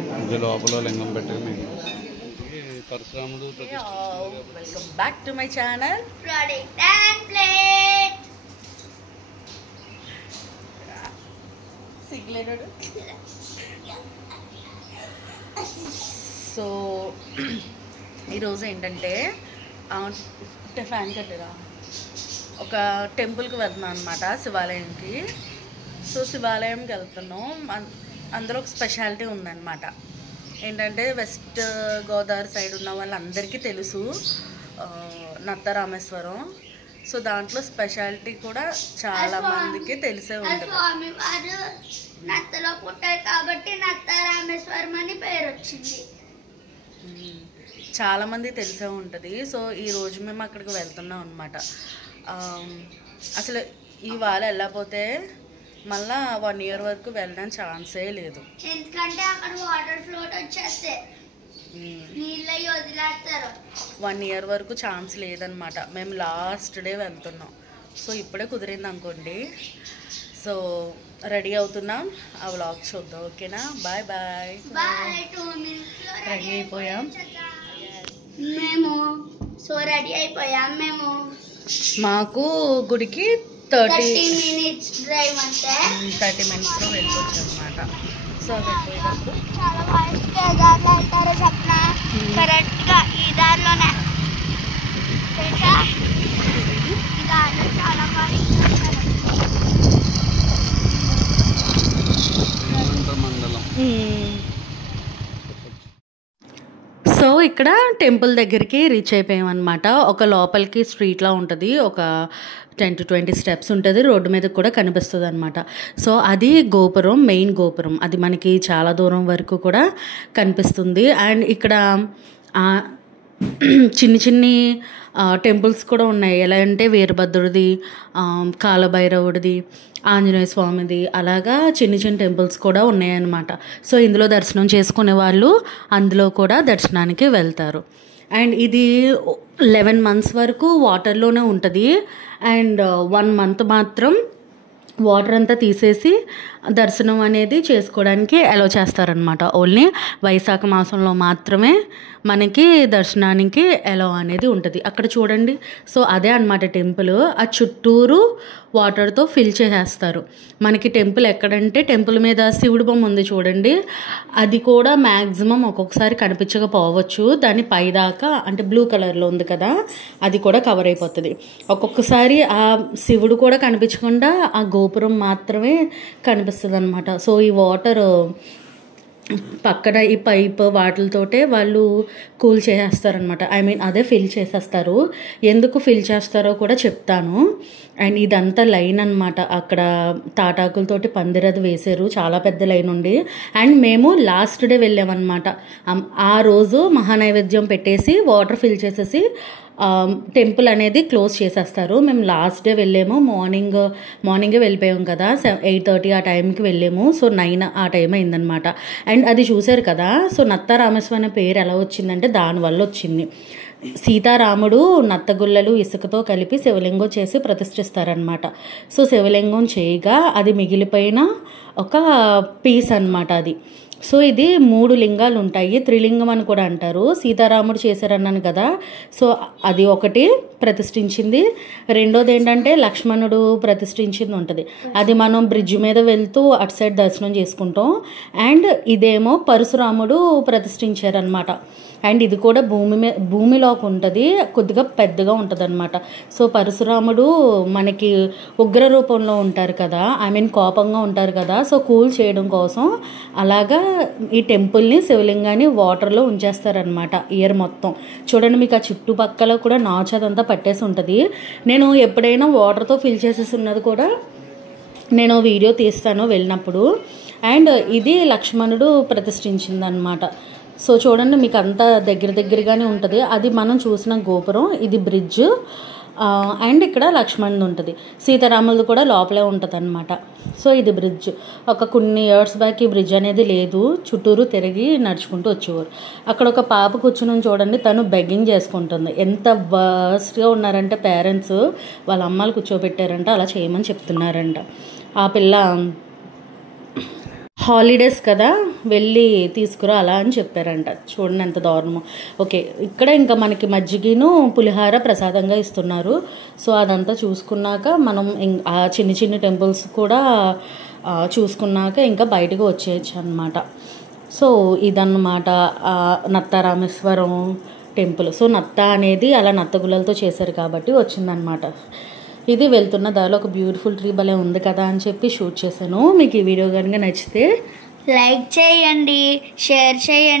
ఇది లోపల లింగం పెట్టి పరశురాముడు. Welcome back to my channel. So ఈరోజు ఏంటంటే ఫ్యాన్ కట్టరా ఒక టెంపుల్కి వెళ్తున్నాం అనమాట, శివాలయంకి. సో శివాలయంకి వెళ్తున్నాం. అందులో ఒక స్పెషాలిటీ ఉందన్నమాట. ఏంటంటే వెస్ట్ గోదావరి సైడ్ ఉన్న వాళ్ళందరికీ తెలుసు నత్తరామేశ్వరం. సో దాంట్లో స్పెషాలిటీ కూడా చాలా మందికి తెలిసే ఉంటుంది. స్వామివారు నత్తలో పుట్టారు కాబట్టి నత్తరామేశ్వరం అని పేరు వచ్చింది. చాలామంది తెలిసే ఉంటుంది. సో ఈరోజు మేము అక్కడికి వెళ్తున్నాం అనమాట. అసలు ఇవాళ వెళ్ళకపోతే మళ్ళా 1 year వరకు వెళ్ళడానికి ఛాన్సే లేదు. ఎందుకంటే అక్కడ వాటర్ ఫ్లోట్ వచ్చేస్తే నీళ్ళు వదిలేస్తారు. 1 year వరకు ఛాన్స్ లేదనమాట. మేము లాస్ట్ డే వెళ్తున్నాం. సో ఇప్పుడే కుదిరింది అనుకోండి. సో రెడీ అవుతున్నాం. ఆ వ్లాగ్ చూద్దాం. ఓకేనా? Bye bye. రెడీ అయిపోయాం మేము. సో రెడీ అయిపోయాం మేము. మాకు గుడికి 30 minutes డ్రైవ్ అంటే 30 minutesలో వెళ్ళిపోవచ్చు అనమాట. సో వెళ్ళిపోయేటప్పుడు చాలా ఫాస్ట్ దారిలో వెళ్తారో చెప్పిన కరెక్ట్గా ఈ దారిలోనే తెలుసా. ఈ దారిలో చాలా ఫాస్ట్ మండలం. సో ఇక్కడ టెంపుల్ దగ్గరికి రీచ్ అయిపోయాం అనమాట. ఒక లోపలికి స్ట్రీట్లా ఉంటుంది. ఒక 10 to 20 steps ఉంటుంది. రోడ్డు మీద కూడా కనిపిస్తుంది అనమాట. సో అది గోపురం, మెయిన్ గోపురం. అది మనకి చాలా దూరం వరకు కూడా కనిపిస్తుంది. అండ్ ఇక్కడ చిన్ని టెంపుల్స్ కూడా ఉన్నాయి. ఎలా అంటే వీరభద్రుడిది, కాలభైరవుడిది, ఆంజనేయ స్వామిది, అలాగా చిన్న టెంపుల్స్ కూడా ఉన్నాయన్నమాట. సో ఇందులో దర్శనం చేసుకునే వాళ్ళు అందులో కూడా దర్శనానికి వెళ్తారు. అండ్ ఇది 11 months వరకు వాటర్లోనే ఉంటుంది. అండ్ 1 month మాత్రం వాటర్ అంతా తీసేసి దర్శనం అనేది చేసుకోవడానికి అలౌ చేస్తారనమాట. ఓన్లీ వైశాఖ మాసంలో మాత్రమే మనకి దర్శనానికి అలౌ అనేది ఉంటుంది. అక్కడ చూడండి. సో అదే అనమాట టెంపుల్. ఆ చుట్టూరు వాటర్తో ఫిల్ చేసేస్తారు. మనకి టెంపుల్ ఎక్కడంటే టెంపుల్ మీద శివుడి బొమ్మ ఉంది చూడండి. అది కూడా మ్యాక్సిమం ఒక్కొక్కసారి కనిపించకపోవచ్చు. దాని పైదాకా అంటే బ్లూ కలర్లో ఉంది కదా, అది కూడా కవర్ అయిపోతుంది. ఒక్కొక్కసారి ఆ శివుడు కూడా కనిపించకుండా ఆ గోపురం మాత్రమే కనిపిస్తుంది అనమాట. సో ఈ వాటర్ పక్కన ఈ పైప్ వాటితోటే వాళ్ళు కూల్ చేసేస్తారనమాట. ఐ మీన్ అదే ఫిల్ చేసేస్తారు. ఎందుకు ఫిల్ చేస్తారో కూడా చెప్తాను. అండ్ ఇదంతా లైన్ అనమాట. అక్కడ తాటాకులతోటి పందిరది వేశారు. చాలా పెద్ద లైన్ ఉండి. అండ్ మేము లాస్ట్ డే వెళ్ళామన్నమాట. ఆ రోజు మహానైవేద్యం పెట్టేసి వాటర్ ఫిల్ చేసేసి టెంపుల్ అనేది క్లోజ్ చేసేస్తారు. మేము లాస్ట్ డే వెళ్ళాము. మార్నింగే వెళ్ళిపోయాం కదా, 8:30 ఆ టైంకి వెళ్ళాము. సో 9 ఆ టైం అయిందనమాట. అండ్ అది చూశారు కదా. సో నత్తరామేశ్వరం అనే పేరు ఎలా వచ్చిందంటే దానివల్ల వచ్చింది. సీతారాముడు నత్తగుల్లలు ఇసుకతో కలిపి శివలింగం చేసి ప్రతిష్ఠిస్తారనమాట. సో శివలింగం చేయగా అది మిగిలిపోయిన ఒక పీస్ అనమాట అది. సో ఇది 3 లింగాలు ఉంటాయి. త్రిలింగం అని కూడా అంటారు. సీతారాముడు చేశారన్నాను కదా. సో అది ఒకటి ప్రతిష్ఠించింది. రెండోది ఏంటంటే లక్ష్మణుడు ప్రతిష్ఠించింది ఉంటుంది. అది మనం బ్రిడ్జ్ మీద వెళ్తూ అటు సైడ్ దర్శనం చేసుకుంటాం. అండ్ ఇదేమో పరశురాముడు ప్రతిష్ఠించారనమాట. అండ్ ఇది కూడా భూమిలోకి ఉంటుంది. కొద్దిగా పెద్దగా ఉంటుంది అనమాట. సో పరశురాముడు మనకి ఉగ్ర రూపంలో ఉంటారు కదా, ఐ మీన్ కోపంగా ఉంటారు కదా. సో కూల్ చేయడం కోసం అలాగా ఈ టెంపుల్ని, శివలింగాన్ని వాటర్లో ఉంచేస్తారనమాట ఇయర్ మొత్తం. చూడండి, మీకు ఆ చుట్టుపక్కల కూడా నాచు అదంతా పట్టేసి ఉంటుంది. నేను ఎప్పుడైనా వాటర్తో ఫిల్ చేసేసి ఉన్నది కూడా నేను వీడియో తీస్తాను వెళ్ళినప్పుడు. అండ్ ఇది లక్ష్మణుడు ప్రతిష్ఠించిందనమాట. సో చూడండి, మీకు అంతా దగ్గరగానే ఉంటుంది. అది మనం చూసిన గోపురం, ఇది బ్రిడ్జ్. అండ్ ఇక్కడ లక్ష్మణుడు ఉంటుంది. సీతారాములది కూడా లోపలే ఉంటుంది అనమాట. సో ఇది బ్రిడ్జ్. ఒక కొన్ని ఇయర్స్ బ్యాక్ ఈ బ్రిడ్జ్ అనేది లేదు. చుట్టూరు తిరిగి నడుచుకుంటూ వచ్చేవారు. అక్కడ ఒక పాప కూర్చుని చూడండి, తను బెగ్గింగ్ చేసుకుంటుంది. ఎంత వర్స్ట్గా ఉన్నారంటే పేరెంట్స్ వాళ్ళ అమ్మాయిలు కూర్చోబెట్టారంట, అలా చేయమని చెప్తున్నారంట. ఆ పిల్ల హాలిడేస్ కదా వెళ్ళి తీసుకురా అలా అని చెప్పారంట. చూడండి ఎంత దారుణమో. ఓకే, ఇక్కడ ఇంకా మనకి మజ్జిగను పులిహార ప్రసాదంగా ఇస్తున్నారు. సో అదంతా చూసుకున్నాక మనం ఆ చిన్ని చిన్ని టెంపుల్స్ కూడా చూసుకున్నాక ఇంకా బయటకు వచ్చేయచ్చు అనమాట. సో ఇదన్నమాట నత్తారామేశ్వరం టెంపుల్. సో నత్త అనేది అలా నత్తగుల్లలతో చేశారు కాబట్టి వచ్చిందనమాట. ఇది వెళ్తున్న దారిలో ఒక బ్యూటిఫుల్ ట్రీ భలే ఉంది కదా అని చెప్పి షూట్ చేశాను. మీకు ఈ వీడియో కనుక నచ్చితే లైక్ చేయండి, షేర్ చేయండి.